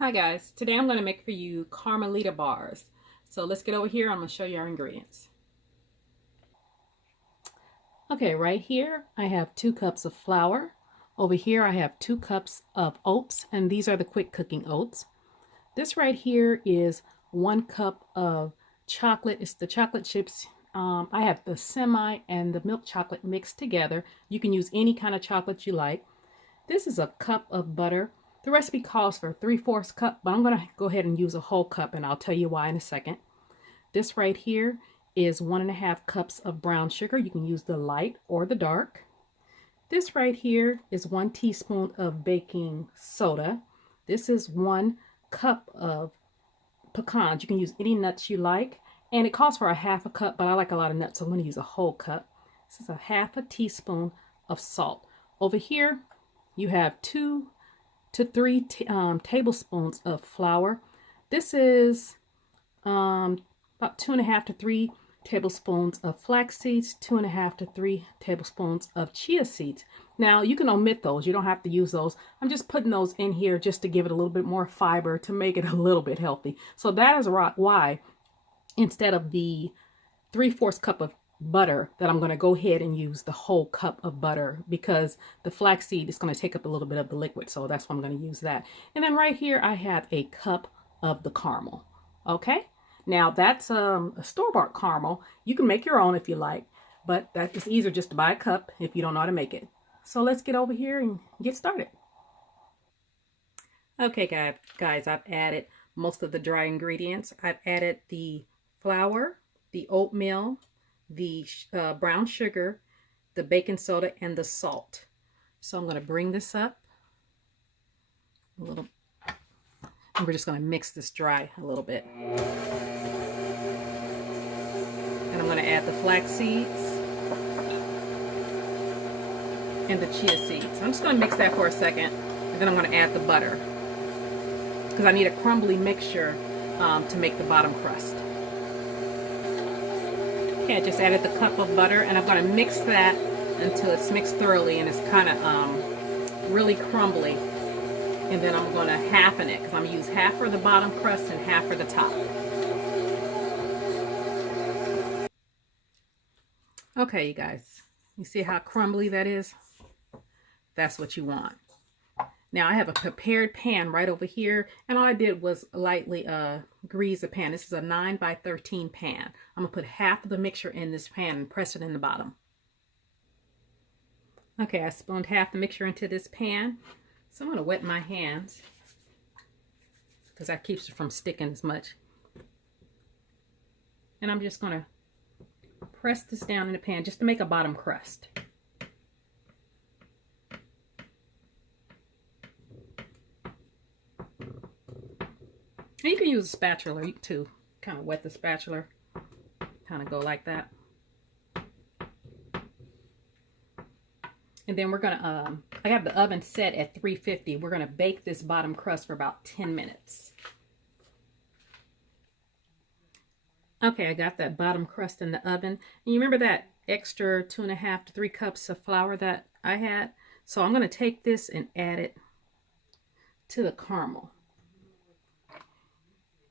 Hi guys, today I'm going to make for you Carmelita bars. So let's get over here. I'm going to show you our ingredients. Okay, right here I have 2 cups of flour. Over here I have 2 cups of oats, and these are the quick cooking oats. This right here is 1 cup of chocolate. It's the chocolate chips. I have the semi and the milk chocolate mixed together. You can use any kind of chocolate you like. This is a cup of butter. The recipe calls for 3/4 cup, but I'm going to go ahead and use a whole cup, and I'll tell you why in a second. This right here is 1.5 cups of brown sugar. You can use the light or the dark. This right here is 1 teaspoon of baking soda. This is 1 cup of pecans. You can use any nuts you like, and it calls for a 1/2 cup, but I like a lot of nuts, so I'm going to use a whole cup. This is a 1/2 teaspoon of salt. Over here you have 2 to 3 tablespoons of flour. This is about 2.5 to 3 tablespoons of flax seeds, 2.5 to 3 tablespoons of chia seeds. Now you can omit those, you don't have to use those. I'm just putting those in here just to give it a little bit more fiber, to make it a little bit healthy. So that is why instead of the 3/4 cup of butter, that I'm going to go ahead and use the whole cup of butter, because the flaxseed is going to take up a little bit of the liquid, so that's why I'm going to use that. And then right here I have a cup of the caramel. Okay, now that's a store-bought caramel. You can make your own if you like, but that is easier just to buy a cup if you don't know how to make it. So let's get over here and get started. Okay guys, I've added most of the dry ingredients. I've added the flour, the oatmeal, the brown sugar, the baking soda, and the salt. So I'm going to bring this up a little, and we're just going to mix this dry a little bit. And I'm going to add the flax seeds and the chia seeds. I'm just going to mix that for a second, and then I'm going to add the butter, because I need a crumbly mixture to make the bottom crust. Okay, I just added the cup of butter, and I'm going to mix that until it's mixed thoroughly and it's kind of really crumbly. And then I'm going to halfen it, because I'm going to use half for the bottom crust and half for the top. Okay, you guys, you see how crumbly that is? That's what you want. Now I have a prepared pan right over here, and all I did was lightly grease the pan. This is a 9 by 13 pan. I'm gonna put half of the mixture in this pan and press it in the bottom. Okay, I spooned half the mixture into this pan, so I'm gonna wet my hands, because that keeps it from sticking as much. And I'm just gonna press this down in the pan just to make a bottom crust. And you can use a spatula to kind of wet the spatula, kind of go like that. And then we're gonna, I have the oven set at 350. We're gonna bake this bottom crust for about 10 minutes. Okay, I got that bottom crust in the oven. And you remember that extra 2.5 to 3 cups of flour that I had? So I'm gonna take this and add it to the caramel.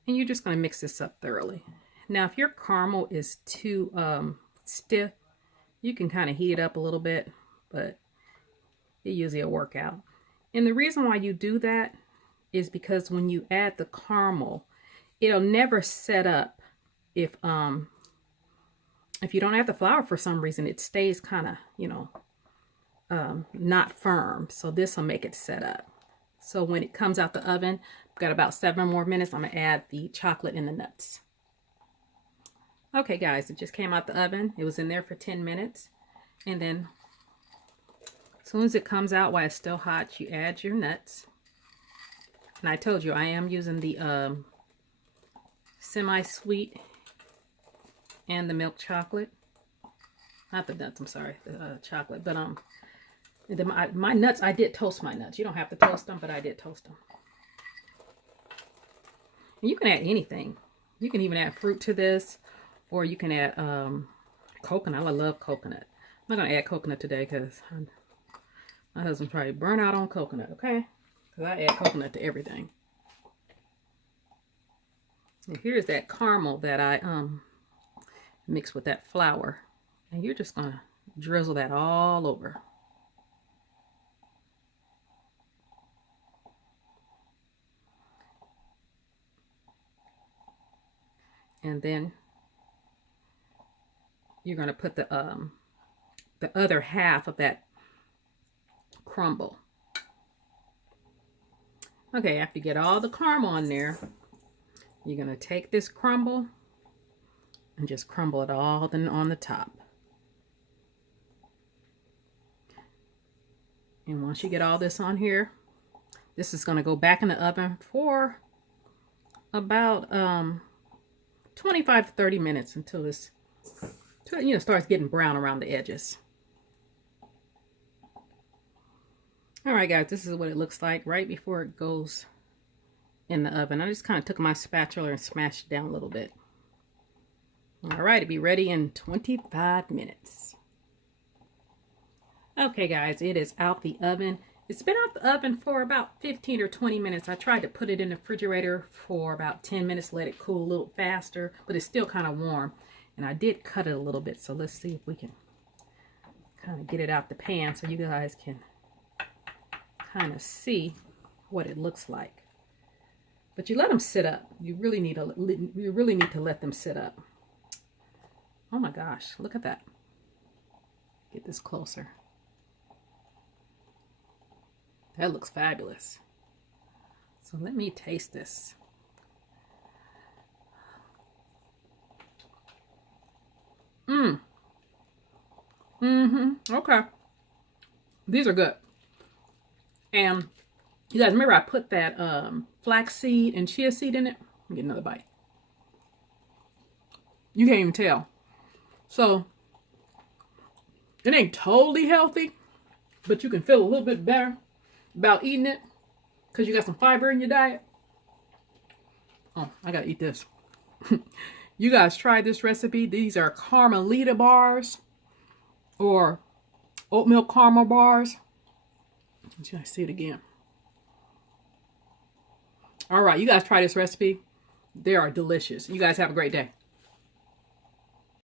And you're just going to mix this up thoroughly. Now, if your caramel is too stiff, you can kind of heat it up a little bit, but it usually will work out. And the reason why you do that is because when you add the caramel, it'll never set up if you don't add the flour for some reason. It stays kind of, you know, not firm. So this will make it set up. So when it comes out the oven, I've got about 7 more minutes. I'm going to add the chocolate and the nuts. Okay, guys, it just came out the oven. It was in there for 10 minutes. And then as soon as it comes out while it's still hot, you add your nuts. And I told you I am using the semi-sweet and the milk chocolate. Not the nuts, I'm sorry, the chocolate. But my nuts, I did toast my nuts. You don't have to toast them, but I did toast them. And you can add anything. You can even add fruit to this, or you can add coconut. I love coconut. I'm not going to add coconut today because my husband probably burn out on coconut, okay? Because I add coconut to everything. And here's that caramel that I mixed with that flour. And you're just gonna drizzle that all over. And then you're gonna put the other half of that crumble. Okay, after you get all the caramel on there, you're gonna take this crumble and just crumble it all then on the top. And once you get all this on here, this is gonna go back in the oven for about 25 to 30 minutes until this, starts getting brown around the edges. All right, guys, this is what it looks like right before it goes in the oven. I just kind of took my spatula and smashed it down a little bit. All right, it'll be ready in 25 minutes. Okay, guys, it is out the oven. It's been out the oven for about 15 or 20 minutes. I tried to put it in the refrigerator for about 10 minutes, let it cool a little faster, but it's still kind of warm. And I did cut it a little bit, so let's see if we can kind of get it out the pan so you guys can kind of see what it looks like. But you let them sit up. You really need to let them sit up. Oh my gosh, look at that. Get this closer. That looks fabulous. So let me taste this. Okay. These are good. And you guys remember I put that flaxseed and chia seed in it? Let me get another bite. You can't even tell. So it ain't totally healthy, but you can feel a little bit better about eating it because you got some fiber in your diet. Oh, I gotta eat this. You guys try this recipe. These are Carmelita bars or oatmeal caramel bars. Should I see it again? All right, you guys try this recipe. They are delicious. You guys have a great day.